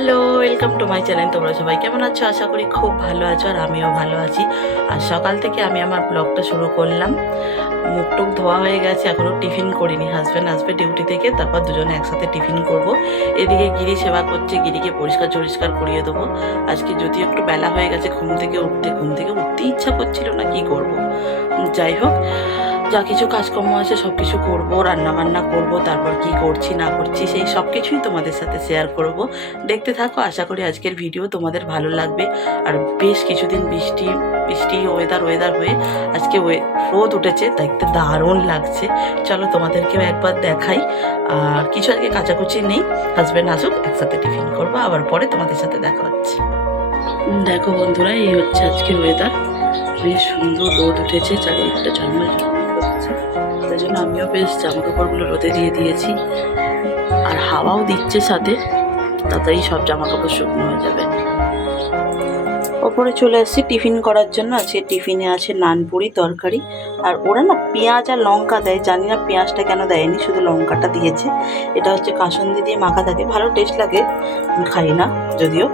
Hello, welcome to my channel. তোমরা সবাই কেমন আছো? আশা করি খুব ভালো আছো, আর আমিও ভালো আছি। আর সকাল থেকে আমি আমার ব্লগটা শুরু করলাম। মুখ টুক ধোয়া হয়ে গেছে, এখনও টিফিন করিনি। হাজব্যান্ড আসবে ডিউটি থেকে, তারপর দুজনে একসাথে টিফিন করব। এদিকে গিরি সেবা করছে, গিরিকে পরিষ্কার করিয়ে দেবো। আজকে যদিও একটু বেলা হয়ে গেছে ঘুম থেকে উঠতে ইচ্ছা করছিল না, কি করব। যাই হোক, যা কিছু কাজকর্ম আছে সব কিছু করবো, রান্নাবান্না করব, তারপর কি করছি না করছি সেই সব কিছুই তোমাদের সাথে শেয়ার করব। দেখতে থাকো, আশা করি আজকের ভিডিও তোমাদের ভালো লাগবে। আর বেশ কিছুদিন বৃষ্টি বৃষ্টি ওয়েদার হয়ে আজকে রোদ উঠেছে, দেখতে দারুণ লাগছে। চলো তোমাদেরকেও একবার দেখাই। আর কিছু আজকে কাচাকুচি নেই, হাজব্যান্ড আসুক একসাথে টিফিন করবো, আবার পরে তোমাদের সাথে দেখা হচ্ছে। দেখো বন্ধুরা, এই হচ্ছে আজকের ওয়েদার। বেশ সুন্দর রোদ উঠেছে, চারিদিকটা ঝলমল করছে। তাই জন্য আমিও বেশ জামা কাপড়গুলো রোদে দিয়ে দিয়েছি, আর হাওয়াও দিচ্ছে সাথে, তাড়াতাড়ি সব জামা কাপড় শুকনো হয়ে যাবে। ওপরে চলে এসেছি টিফিন করার জন্য। আজকে টিফিনে আছে নানপুরি তরকারি, আর ওরা না পেঁয়াজ আর লঙ্কা দেয়, জানি না পেঁয়াজটা কেন দেয়নি, শুধু লঙ্কাটা দিয়েছে। এটা হচ্ছে কাসুন্দি দিয়ে মাখা থাকে, ভালো টেস্ট লাগে, খাই না যদিও।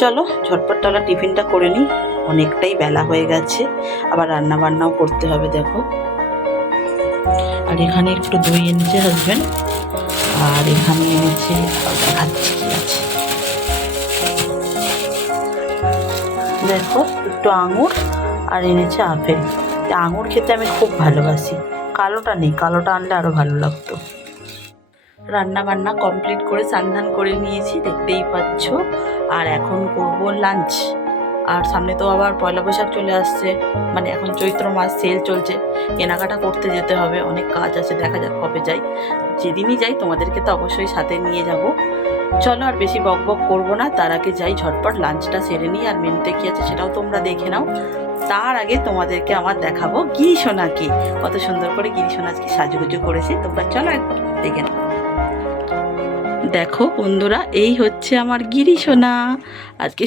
চলো ঝটপট তাহলে টিফিনটা করে নিই, অনেকটাই বেলা হয়ে গেছে, আবার রান্না বান্নাও করতে হবে। দেখো, আর এখানে একটু দই এনেছে হাজব্যান্ড, আর এখানে এনেছে দেখাচ্ছি কি আছে, দেখো একটু আঙুর, আর এনেছে আপেল। আঙুর খেতে আমি খুব ভালোবাসি, কালোটা নেই, কালোটা আনলে আরও ভালো লাগতো। রান্না বান্না কমপ্লিট করে স্নান করে নিয়েছি, দেখতেই পাচ্ছ। আর এখন করব লাঞ্চ। আর সামনে তো আবার পয়লা বৈশাখ চলে আসছে, মানে এখন চৈত্র মাস, সেল চলছে, কেনাকাটা করতে যেতে হবে, অনেক কাজ আছে, দেখা যাক কবে যাই। যেদিনই যাই তোমাদেরকে তো অবশ্যই সাথে নিয়ে যাব। চলো আর বেশি বক বক করবো না, তার আগে যাই ঝটপট লাঞ্চটা সেরে নিই, আর মেনুতে কী আছে সেটাও তোমরা দেখে নাও। তার আগে তোমাদেরকে আমার দেখাবো গিরি সোনাকে, কত সুন্দর করে গিরি সোনা আজকে সাজুগুজু করেছে, তোমরা চলো একবার দেখে নাও। দেখো বন্ধুরা, এই হচ্ছে আমার গিরি সোনা। আজকে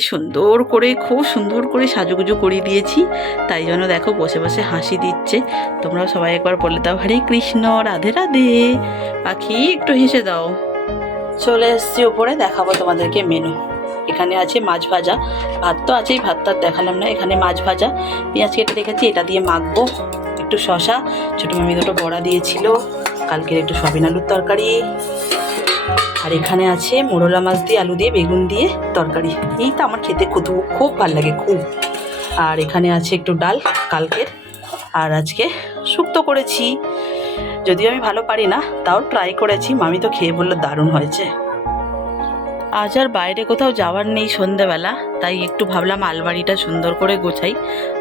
খুব সুন্দর করে সাজুগুজু করিয়ে দিয়েছি, তাই জন্য দেখো বসে বসে হাসি দিচ্ছে। তোমরাও সবাই একবার বলে দাও হরে কৃষ্ণ, রাধে রাধে। পাখি একটু হেসে দাও। চলে এসছি ওপরে, দেখাবো তোমাদেরকে মেনু। এখানে আছে মাছ ভাজা, ভাত তো আছেই, ভাতটা দেখালাম না। এখানে মাছ ভাজা, পেঁয়াজ কেটে রেখেছি, এটা দিয়ে মাখবো। একটু শশা, ছোটো মামি দুটো বড়া দিয়েছিল, কালকের একটু সয়াবিন আলুর তরকারি। আর এখানে আছে মোরলা মাছ দিয়ে আলু দিয়ে বেগুন দিয়ে তরকারি। এইটা আমার খেতে খুব ভালো লাগে, খুব। আর এখানে আছে একটু ডাল কালকের, আর আজকে শুক্তো করেছি। যদিও আমি ভালো পারি না, তাও ট্রাই করেছি, মামি তো খেয়ে বললো দারুণ হয়েছে। আজ আর বাইরে কোথাও যাওয়ার নেই সন্ধেবেলা, তাই একটু ভাবলাম আলমারিটা সুন্দর করে গোছাই।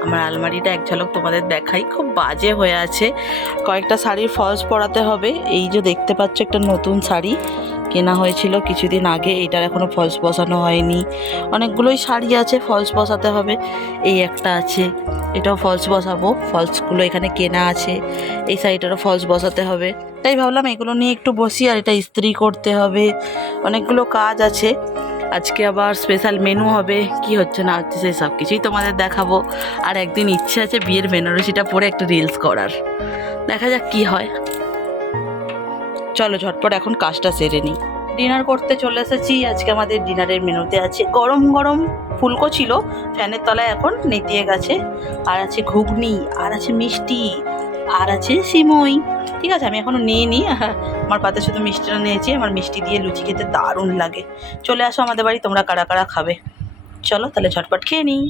আমার আলমারিটা এক ঝলক তোমাদের দেখাই, খুব বাজে হয়ে আছে। কয়েকটা শাড়ির ফলস পরাতে হবে। এই যে দেখতে পাচ্ছ, একটা নতুন শাড়ি কেনা হয়েছিল কিছুদিন আগে, এইটার এখনও ফলস বসানো হয়নি। অনেকগুলোই শাড়ি আছে, ফলস বসাতে হবে। এই একটা আছে, এটাও ফলস বসাবো, ফলসগুলো এখানে কেনা আছে। এই শাড়িটারও ফলস বসাতে হবে, তাই ভাবলাম এগুলো নিয়ে একটু বসি। আর এটা ইস্ত্রি করতে হবে, অনেকগুলো কাজ আছে। আজকে আবার স্পেশাল মেনু হবে, কি হচ্ছে না হচ্ছে সেই সব কিছুই তোমাদের দেখাবো। আর একদিন ইচ্ছে আছে বিয়ের বেনারসিটা পরে একটা রিলস করার, দেখা যাক কি হয়। চলো ঝটপট এখন কাজটা সেরে নিই। ডিনার করতে চলে এসেছি। আজকে আমাদের ডিনারের মেনুতে আছে গরম গরম ফুলকো ছিল, ফ্যানের তলায় এখন নেতিয়ে গেছে। আর আছে ঘুগনি, আর আছে মিষ্টি, আর আছে সিমই। ঠিক আছে, আমি এখনও নিই, আমার পাতে শুধু মিষ্টিটা নিয়েছি। আমার মিষ্টি দিয়ে লুচি খেতে দারুণ লাগে। চলে আসো আমাদের বাড়ি, তোমরা কারা কারা খাবে। চলো তাহলে ঝটপট খেয়ে নিই।